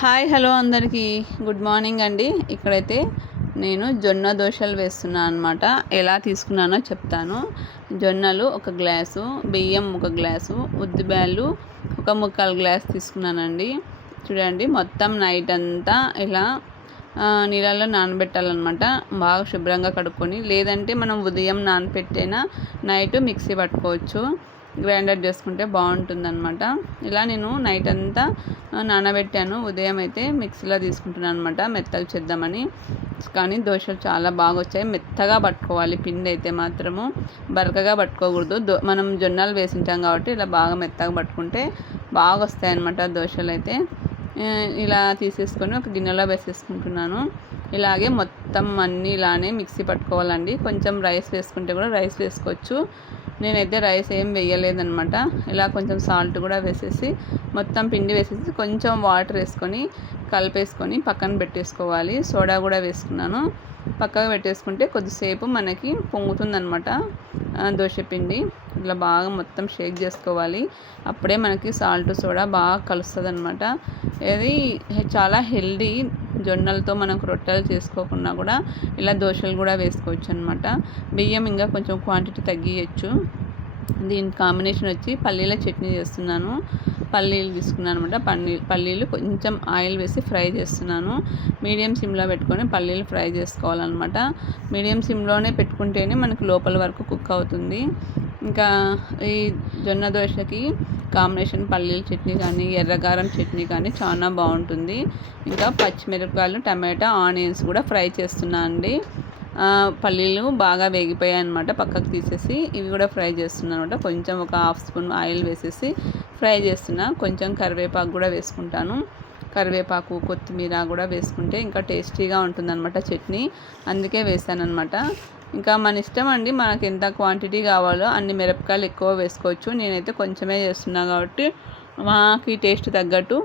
Hi hello అందరికీ. Good morning అండి. ఇక్కడైతే నేను జొన్న దోశలు వేస్తున్నాను అనమాట ఎలా తీసుకున్నానో చెప్తాను. జొన్నలు ఒక గ్లాసు బియ్యం ఒక గ్లాసు ఉద్దిబ్యాలు ఒక ముక్కాలు గ్లాస్ తీసుకున్నానండి. చూడండి మొత్తం నైట్ అంతా ఇలా నీళ్ళల్లో నానబెట్టాలన్నమాట. బాగా శుభ్రంగా కడుక్కొని లేదంటే మనం ఉదయం నానబెట్టైనా నైట్ మిక్సీ పట్టుకోవచ్చు. గ్రైండర్ చేసుకుంటే బాగుంటుందన్నమాట. ఇలా నేను నైట్ అంతా నానబెట్టాను. ఉదయం అయితే మిక్సీలో తీసుకుంటున్నాను అనమాట మెత్తగా చేద్దామని. కానీ దోశలు చాలా బాగా వచ్చాయి. మెత్తగా పట్టుకోవాలి. పిండి అయితే మాత్రము బరకగా పట్టుకోకూడదు. దో మనం జొన్నలు వేసింటాం కాబట్టి ఇలా బాగా మెత్తగా పట్టుకుంటే బాగా వస్తాయి అన్నమాట దోశలు అయితే. ఇలా తీసేసుకొని ఒక గిన్నెలో వేసేసుకుంటున్నాను. ఇలాగే మొత్తం అన్నీ ఇలానే మిక్సీ పట్టుకోవాలండి. కొంచెం రైస్ వేసుకుంటే కూడా రైస్ వేసుకోవచ్చు. నేనైతే రైస్ ఏం వేయలేదనమాట ఇలా కొంచెం సాల్ట్ కూడా వేసేసి మొత్తం పిండి వేసేసి కొంచెం వాటర్ వేసుకొని కలిపేసుకొని పక్కన పెట్టేసుకోవాలి. సోడా కూడా వేసుకున్నాను. పక్కగా పెట్టేసుకుంటే కొద్దిసేపు మనకి పొంగుతుందనమాట దోశ పిండి ఇట్లా బాగా మొత్తం షేక్ చేసుకోవాలి. అప్పుడే మనకి సాల్ట్ సోడా బాగా కలుస్తుంది అనమాట ఇది చాలా హెల్దీ జొన్నలతో మనకు రొట్టెలు చేసుకోకుండా కూడా ఇలా దోశలు కూడా వేసుకోవచ్చు అనమాట బియ్యం ఇంకా కొంచెం క్వాంటిటీ తగ్గియచ్చు. దీని కాంబినేషన్ వచ్చి పల్లీల చట్నీ చేస్తున్నాను. పల్లీలు తీసుకున్నాను అనమాట పల్లీ పల్లీలు కొంచెం ఆయిల్ వేసి ఫ్రై చేస్తున్నాను. మీడియం సిమ్లో పెట్టుకొని పల్లీలు ఫ్రై చేసుకోవాలన్నమాట. మీడియం సిమ్లోనే పెట్టుకుంటేనే మనకు లోపల వరకు కుక్ అవుతుంది. ఇంకా ఈ జొన్న దోశకి కాంబినేషన్ పల్లీల చట్నీ కానీ ఎర్రగారం చట్నీ కానీ చాలా బాగుంటుంది. ఇంకా పచ్చిమిరపకాయలు టమాటా ఆనియన్స్ కూడా ఫ్రై చేస్తున్నా అండి. పల్లీలు బాగా వేగిపోయాయి అనమాట పక్కకు తీసేసి ఇవి కూడా ఫ్రై చేస్తున్నాను అనమాట కొంచెం ఒక హాఫ్ స్పూన్ ఆయిల్ వేసేసి ఫ్రై చేస్తున్నా. కొంచెం కరివేపాకు కూడా వేసుకుంటాను. కరివేపాకు కొత్తిమీర కూడా వేసుకుంటే ఇంకా టేస్టీగా ఉంటుందన్నమాట చట్నీ. అందుకే వేసానమాట ఇంకా మన ఇష్టం అండి మనకు ఎంత క్వాంటిటీ కావాలో అన్ని మిరపకాయలు ఎక్కువ వేసుకోవచ్చు. నేనైతే కొంచెమే చేస్తున్నా కాబట్టి మాకు టేస్ట్ తగ్గట్టు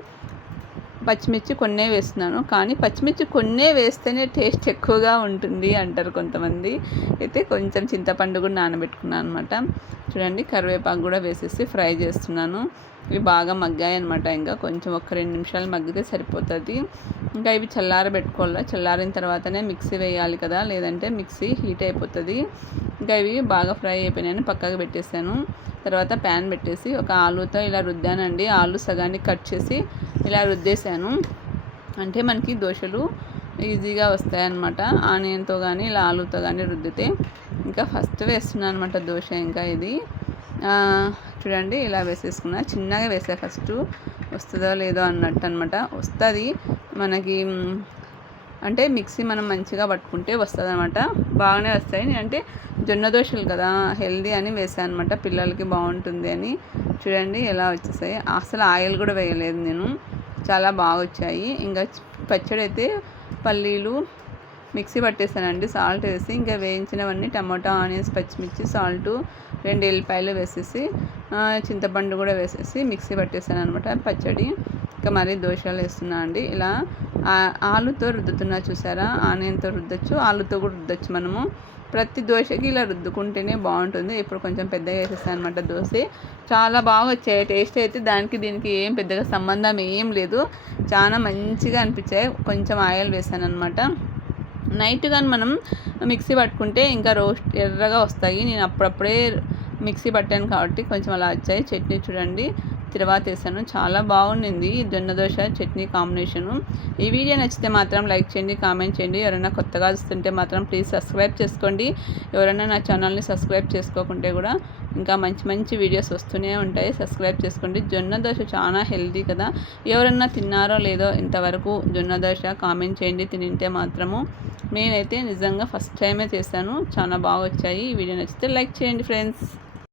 పచ్చిమిర్చి కొన్నే వేస్తున్నాను. కానీ పచ్చిమిర్చి కొన్నే వేస్తేనే టేస్ట్ ఎక్కువగా ఉంటుంది అంటారు కొంతమంది. అయితే కొంచెం చింతపండు కూడా నానబెట్టుకున్నాను అనమాట చూడండి కరివేపాకు కూడా వేసేసి ఫ్రై చేస్తున్నాను. ఇవి బాగా మగ్గాయి అనమాట ఇంకా. కొంచెం ఒక రెండు నిమిషాలు మగ్గితే సరిపోతుంది. ఇంకా ఇవి చల్లారబెట్టుకోవాలి? చల్లారిన తర్వాతనే మిక్సీ వేయాలి కదా. లేదంటే మిక్సీ హీట్ అయిపోతుంది. ఇంకా ఇవి బాగా ఫ్రై అయిపోయినాయని పక్కకు పెట్టేశాను. తర్వాత ప్యాన్ పెట్టేసి ఒక ఆలుతో ఇలా రుద్దానండి. ఆలు సగాన్ని కట్ చేసి ఇలా రుద్దేశాను. అంటే మనకి దోశలు ఈజీగా వస్తాయన్నమాట. ఆనియన్తో కానీ ఇలా ఆలుతో కానీ రుద్దితే. ఇంకా ఫస్ట్ వేస్తున్నాను అనమాట దోశ ఇంకా ఇది. చూడండి ఇలా వేసేసుకున్నా. చిన్నగా వేసా ఫస్ట్. వస్తుందో లేదో అన్నట్టు అనమాట వస్తుంది. మనకి అంటే మిక్సీ మనం మంచిగా పట్టుకుంటే వస్తుంది అనమాట బాగానే వస్తాయి. అంటే జొన్న దోశలు కదా హెల్దీ అని వేసాను అనమాట పిల్లలకి బాగుంటుంది అని. చూడండి ఎలా వచ్చేసాయి. అసలు ఆయిల్ కూడా వేయలేదు నేను. చాలా బాగా వచ్చాయి ఇంకా పచ్చడి అయితే పల్లీలు మిక్సీ పట్టేసానండి సాల్ట్ వేసి ఇంకా వేయించినవన్నీ టమాటో ఆనియన్స్ పచ్చిమిర్చి సాల్ట్ రెండు ఎల్లిపాయలు వేసేసి చింతపండు కూడా వేసేసి మిక్సీ పట్టేసాను అనమాట పచ్చడి ఇంకా మరీ దోశలు వేస్తున్నా అండి. ఇలా ఆలుతో రుద్దుతున్నా చూసారా? ఆనియన్తో రుద్దచ్చు ఆలుతో కూడా రుద్దచ్చు మనము. ప్రతి దోశకి ఇలా రుద్దుకుంటేనే బాగుంటుంది. ఇప్పుడు కొంచెం పెద్దగా వేసేస్తాను అనమాట దోశ. చాలా బాగా వచ్చాయి. టేస్ట్ అయితే దానికి దీనికి ఏం పెద్దగా సంబంధం ఏం లేదు. చాలా మంచిగా అనిపించాయి. కొంచెం ఆయిల్ వేసాను అనమాట నైట్ కానీ మనం మిక్సీ పట్టుకుంటే ఇంకా రోస్ట్ ఎర్రగా వస్తాయి. నేను అప్పుడప్పుడే మిక్సీ పట్టాను కాబట్టి కొంచెం అలా వచ్చాయి. చట్నీ చూడండి. తర్వాత వేసాను. చాలా బాగుండింది జొన్న దోశ చట్నీ కాంబినేషను. ఈ వీడియో నచ్చితే మాత్రం లైక్ చేయండి కామెంట్ చేయండి. ఎవరైనా కొత్తగా చూస్తుంటే మాత్రం ప్లీజ్ సబ్స్క్రైబ్ చేసుకోండి. ఎవరైనా నా ఛానల్ని సబ్స్క్రైబ్ చేసుకోకుంటే కూడా ఇంకా మంచి మంచి వీడియోస్ వస్తూనే ఉంటాయి. సబ్స్క్రైబ్ చేసుకోండి. జొన్న దోశ చాలా హెల్తీ కదా. ఎవరన్నా తిన్నారో లేదో ఇంతవరకు జొన్న దోశ కామెంట్ చేయండి. తినింటే మాత్రము నేనైతే నిజంగా ఫస్ట్ టైమే చేశాను. చాలా బాగా వచ్చాయి. ఈ వీడియో నచ్చితే లైక్ చేయండి ఫ్రెండ్స్.